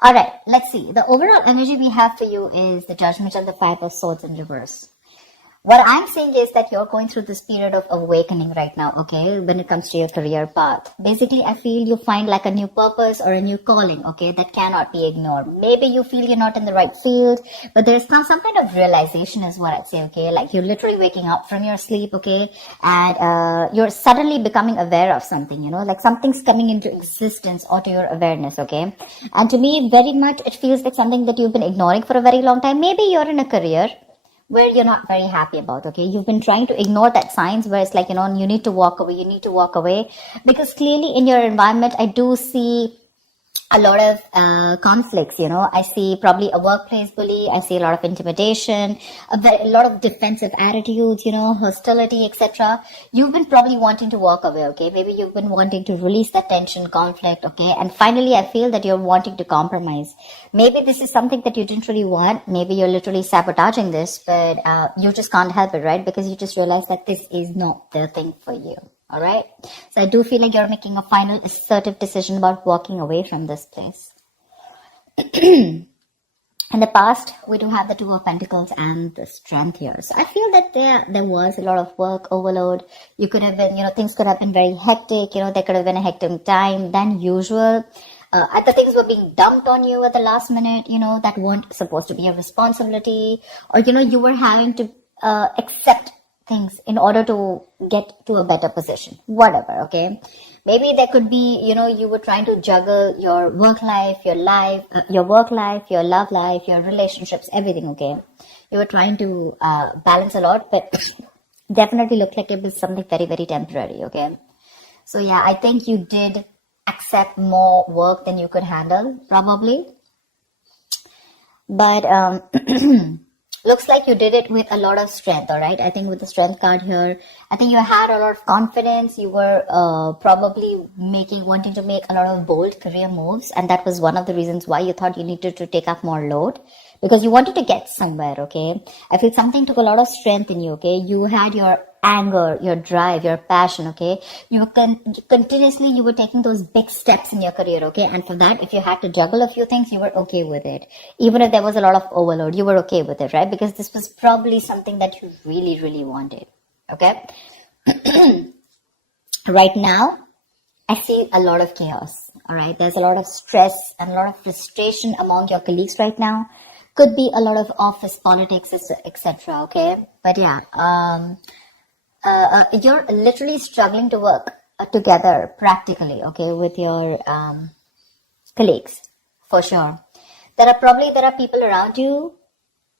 All right, let's see. The overall energy we have for you is the Judgment and the Five of Swords in reverse. What I'm saying is that you're going through this period of awakening right now, okay, when it comes to your career path. Basically, I feel you find like a new purpose or a new calling, okay, that cannot be ignored. Maybe you feel you're not in the right field, but there's some kind of realization is what I'd say, okay, like you're literally waking up from your sleep, okay, and you're suddenly becoming aware of something, like something's coming into existence or to your awareness, okay. And to me, very much, it feels like something that you've been ignoring for a very long time. Maybe you're in a career where you're not very happy about, okay? You've been trying to ignore that signs where it's like, you need to walk away, because clearly in your environment, I do see a lot of conflicts, I see probably a workplace bully, I see a lot of intimidation, a lot of defensive attitudes, hostility, etc. You've been probably wanting to walk away, okay? Maybe you've been wanting to release that tension, conflict, okay? And finally, I feel that you're wanting to compromise. Maybe this is something that you didn't really want. Maybe you're literally sabotaging this, but you just can't help it, right? Because you just realize that this is not the thing for you. All right. So I do feel like you're making a final assertive decision about walking away from this place. In the past, we do have the Two of Pentacles and the Strength here. So I feel that there was a lot of work overload. You could have been, things could have been very hectic. There could have been a hectic time than usual. The things were being dumped on you at the last minute, that weren't supposed to be a responsibility. Or, you were having to accept things in order to get to a better position, whatever, okay? Maybe there could be, you were trying to juggle your work life, your love life, your relationships, everything, okay? You were trying to balance a lot, but definitely looked like it was something very, very temporary, okay? So yeah, I think you did accept more work than you could handle, probably. But looks like you did it with a lot of strength, all right? I think with the Strength card here, I think you had a lot of confidence. You were probably wanting to make a lot of bold career moves. And that was one of the reasons why you thought you needed to take up more load. Because you wanted to get somewhere, okay? I feel something took a lot of strength in you, okay? You had your anger, your drive, your passion, okay? You were continuously, you were taking those big steps in your career, okay? And for that, if you had to juggle a few things, you were okay with it. Even if there was a lot of overload, you were okay with it, right? Because this was probably something that you really, really wanted, okay? Right now, I see a lot of chaos, all right? There's a lot of stress and a lot of frustration among your colleagues right now. Could be a lot of office politics, etc. Okay, but yeah, you're literally struggling to work together practically. Okay, with your colleagues, for sure. There are people around you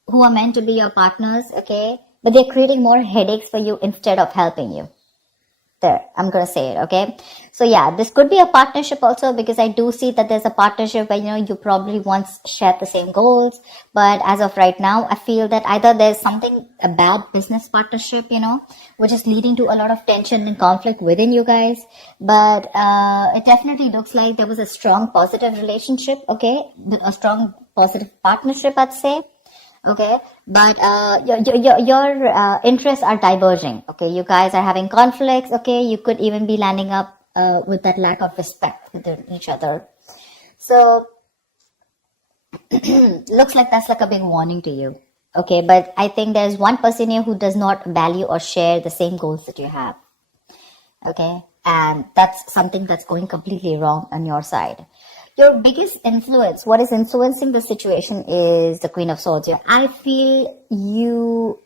who are meant to be your partners. Okay, but they're creating more headaches for you instead of helping you. There, I'm gonna say it, okay? So yeah, this could be a partnership also, because I do see that there's a partnership where, you probably once shared the same goals, but as of right now, I feel that either there's a bad business partnership, which is leading to a lot of tension and conflict within you guys, but it definitely looks like there was a strong positive relationship, okay? A strong positive partnership, I'd say. Okay, but your interests are diverging. Okay, you guys are having conflicts. Okay, you could even be landing up with that lack of respect within each other. So looks like that's like a big warning to you. Okay, but I think there's one person here who does not value or share the same goals that you have. Okay, and that's something that's going completely wrong on your side. Your biggest influence, what is influencing the situation, is the Queen of Swords. I feel you're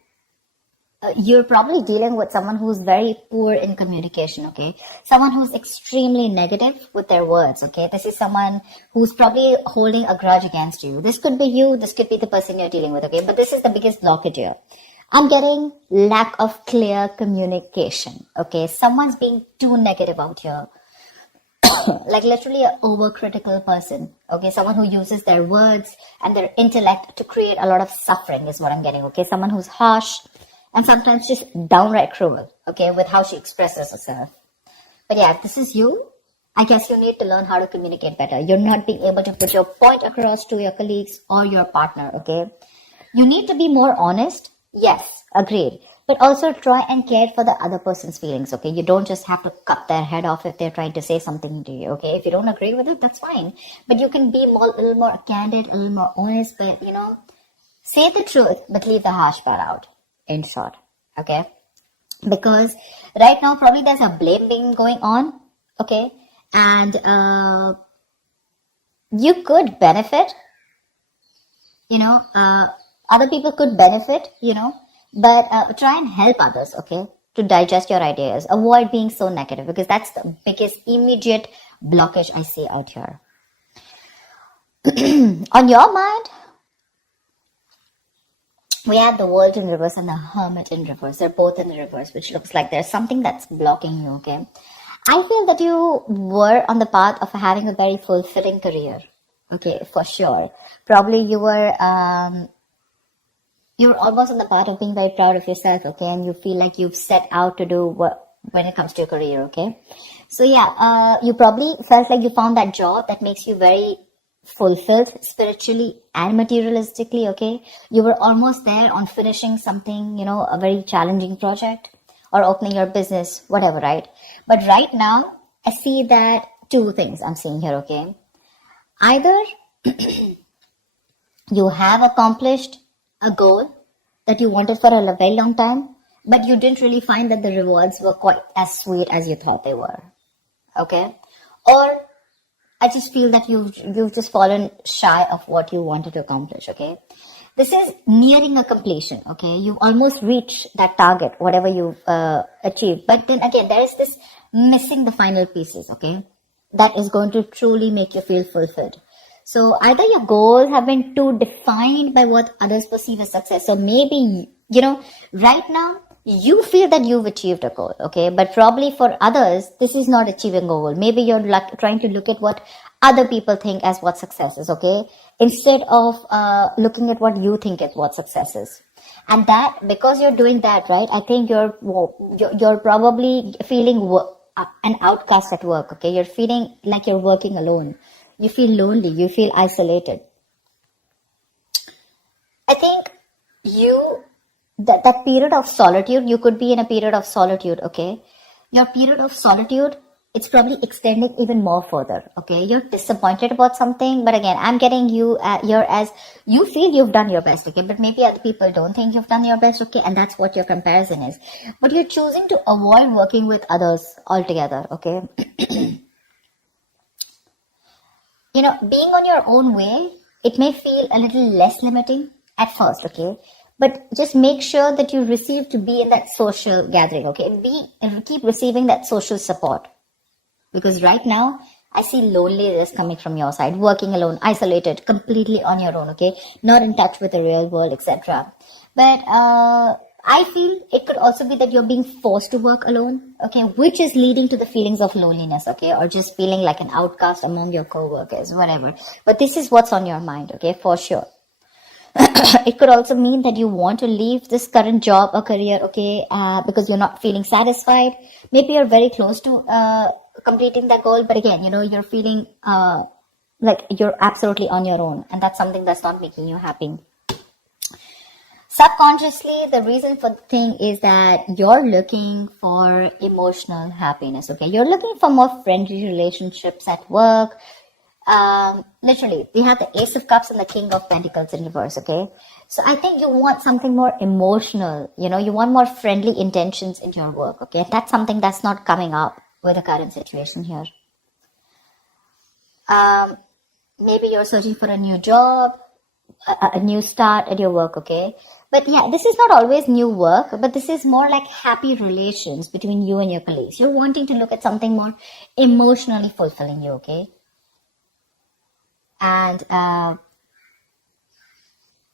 probably dealing with someone who's very poor in communication, okay? Someone who's extremely negative with their words, okay? This is someone who's probably holding a grudge against you. This could be you, this could be the person you're dealing with, okay? But this is the biggest blockage here. I'm getting lack of clear communication, okay? Someone's being too negative out here. Like literally an overcritical person, okay? Someone who uses their words and their intellect to create a lot of suffering is what I'm getting, okay? Someone who's harsh and sometimes just downright cruel, okay, with how she expresses herself. But yeah, if this is you, I guess you need to learn how to communicate better. You're not being able to put your point across to your colleagues or your partner, okay? You need to be more honest. Yes, agreed. but also try and care for the other person's feelings, okay? You don't just have to cut their head off if they're trying to say something to you, okay? If you don't agree with it, that's fine. But you can be a little more candid, a little more honest, but, say the truth, but leave the harsh part out, in short, okay? Because right now, probably there's a blame game going on, okay? And you could benefit, other people could benefit, but try and help others, okay, to digest your ideas. Avoid being so negative, because that's the biggest immediate blockage I see out here. On your mind, we have the World in reverse and the Hermit in reverse. They're both in the reverse, which looks like there's something that's blocking you, okay? I feel that you were on the path of having a very fulfilling career, okay, for sure. Probably you were almost on the path of being very proud of yourself, okay, and you feel like you've set out to do what when it comes to your career, okay? So yeah, you probably felt like you found that job that makes you very fulfilled spiritually and materialistically, okay? You were almost there on finishing something, a very challenging project or opening your business, whatever, right? But right now, I see that two things I'm seeing here, okay? Either you have accomplished a goal that you wanted for a very long time, but you didn't really find that the rewards were quite as sweet as you thought they were, okay? Or I just feel that you've just fallen shy of what you wanted to accomplish, okay? This is nearing a completion, okay? You've almost reached that target, whatever you've achieved. But then again, there is this missing the final pieces, okay? That is going to truly make you feel fulfilled. So either your goals have been too defined by what others perceive as success. So maybe, right now, you feel that you've achieved a goal, okay? But probably for others, this is not achieving a goal. Maybe you're trying to look at what other people think as what success is, okay? Instead of looking at what you think is what success is. And that, because you're doing that, right, I think you're probably feeling an outcast at work, okay? You're feeling like you're working alone. You feel lonely. You feel isolated. I think that period of solitude, you could be in a period of solitude, okay? Your period of solitude, it's probably extending even more further, okay? You're disappointed about something, but again, I'm getting you here as you feel you've done your best, okay? But maybe other people don't think you've done your best, okay? And that's what your comparison is. But you're choosing to avoid working with others altogether, okay? Being on your own way, it may feel a little less limiting at first, okay? But just make sure that you receive to be in that social gathering, okay? Keep receiving that social support. Because right now, I see loneliness coming from your side, working alone, isolated, completely on your own, okay? Not in touch with the real world, etc. But I feel it could also be that you're being forced to work alone, okay? Which is leading to the feelings of loneliness, okay? Or just feeling like an outcast among your co-workers, whatever. But this is what's on your mind, okay? For sure. It could also mean that you want to leave this current job or career, okay, because you're not feeling satisfied. Maybe you're very close to completing that goal, but again, you're feeling like you're absolutely on your own, and that's something that's not making you happy. Subconsciously, the reason for the thing is that you're looking for emotional happiness, okay? You're looking for more friendly relationships at work. Literally, we have the Ace of Cups and the King of Pentacles in reverse, okay? So I think you want something more emotional, you want more friendly intentions in your work, okay? That's something that's not coming up with the current situation here. Maybe you're searching for a new job, a new start at your work, okay? But yeah, this is not always new work, but this is more like happy relations between you and your colleagues. You're wanting to look at something more emotionally fulfilling you, okay? And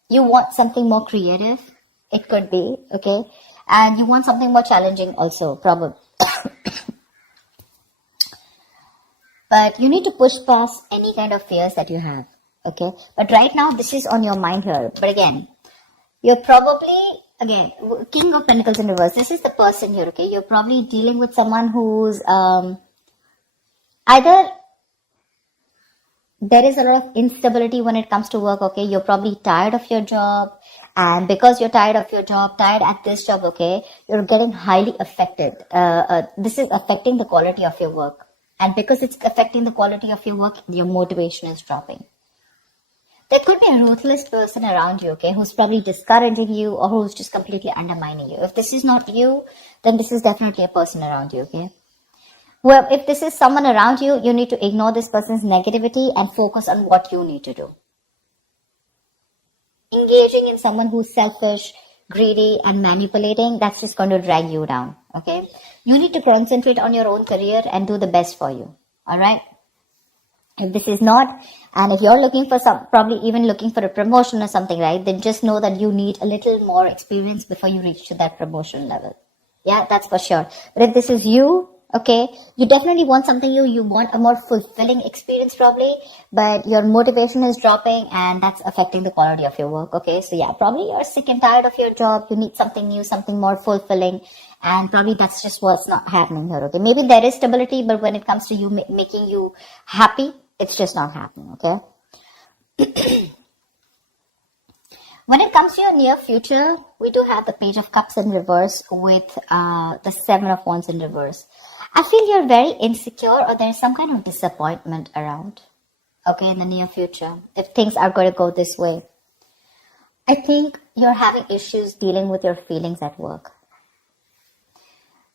you want something more creative, it could be, okay? And you want something more challenging also, probably. But you need to push past any kind of fears that you have, okay? But right now, this is on your mind here. But again, you're probably, again, King of Pentacles in reverse. This is the person here, okay? You're probably dealing with someone who's either there is a lot of instability when it comes to work, okay? You're probably tired of your job. And because you're tired of your job, tired at this job, okay, you're getting highly affected. This is affecting the quality of your work. And because it's affecting the quality of your work, your motivation is dropping. There could be a ruthless person around you, okay, who's probably discouraging you or who's just completely undermining you. If this is not you, then this is definitely a person around you, okay? Well, if this is someone around you, you need to ignore this person's negativity and focus on what you need to do. Engaging in someone who's selfish, greedy, and manipulating, that's just going to drag you down, okay? You need to concentrate on your own career and do the best for you, all right? If this is not, and if you're looking for probably even looking for a promotion or something, right, then just know that you need a little more experience before you reach to that promotion level. Yeah, that's for sure. But if this is you, okay, you definitely want something you want a more fulfilling experience probably, but your motivation is dropping and that's affecting the quality of your work, okay? So yeah, probably you're sick and tired of your job, you need something new, something more fulfilling, and probably that's just what's not happening here, okay? Maybe there is stability, but when it comes to you making you happy, it's just not happening, okay? When it comes to your near future, we do have the Page of Cups in reverse with the Seven of Wands in reverse. I feel you're very insecure or there's some kind of disappointment around, okay, in the near future, if things are going to go this way. I think you're having issues dealing with your feelings at work.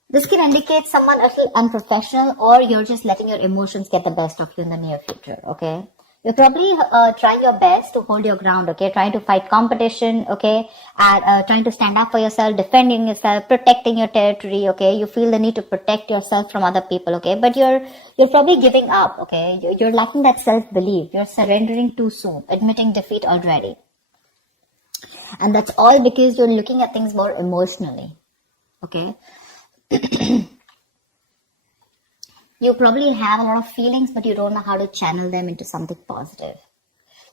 This can indicate someone a little unprofessional or you're just letting your emotions get the best of you in the near future, okay? You're probably trying your best to hold your ground, okay? Trying to fight competition, okay? And trying to stand up for yourself, defending yourself, protecting your territory, okay? You feel the need to protect yourself from other people, okay? But you're probably giving up, okay? You're lacking that self-belief. You're surrendering too soon, admitting defeat already. And that's all because you're looking at things more emotionally, okay? You probably have a lot of feelings, but you don't know how to channel them into something positive.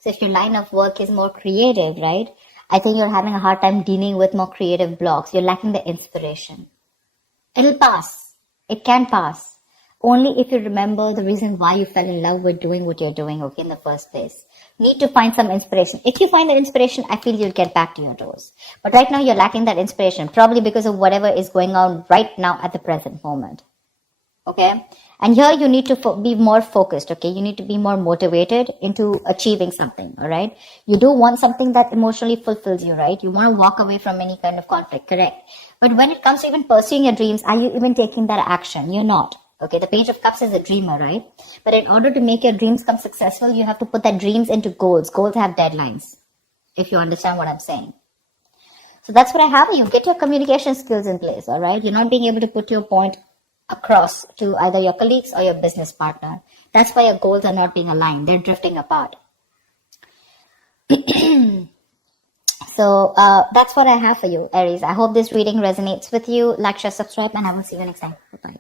So if your line of work is more creative, right? I think you're having a hard time dealing with more creative blocks. You're lacking the inspiration. It'll pass. It can pass. Only if you remember the reason why you fell in love with doing what you're doing, okay, in the first place. Need to find some inspiration. If you find the inspiration, I feel you'll get back to your doors. But right now you're lacking that inspiration, probably because of whatever is going on right now at the present moment. Okay? And here you need to be more focused, okay? You need to be more motivated into achieving something, all right? You do want something that emotionally fulfills you, right? You want to walk away from any kind of conflict, correct? But when it comes to even pursuing your dreams, are you even taking that action? You're not, okay? The Page of Cups is a dreamer, right? But in order to make your dreams come successful, you have to put that dreams into goals. Goals have deadlines, if you understand what I'm saying. So that's what I have for you. Get your communication skills in place, all right? You're not being able to put your point across to either your colleagues or your business partner. That's why your goals are not being aligned. They're drifting apart. So that's what I have for you, Aries. I hope this reading resonates with you. Like, share, subscribe, and I will see you next time. Bye-bye.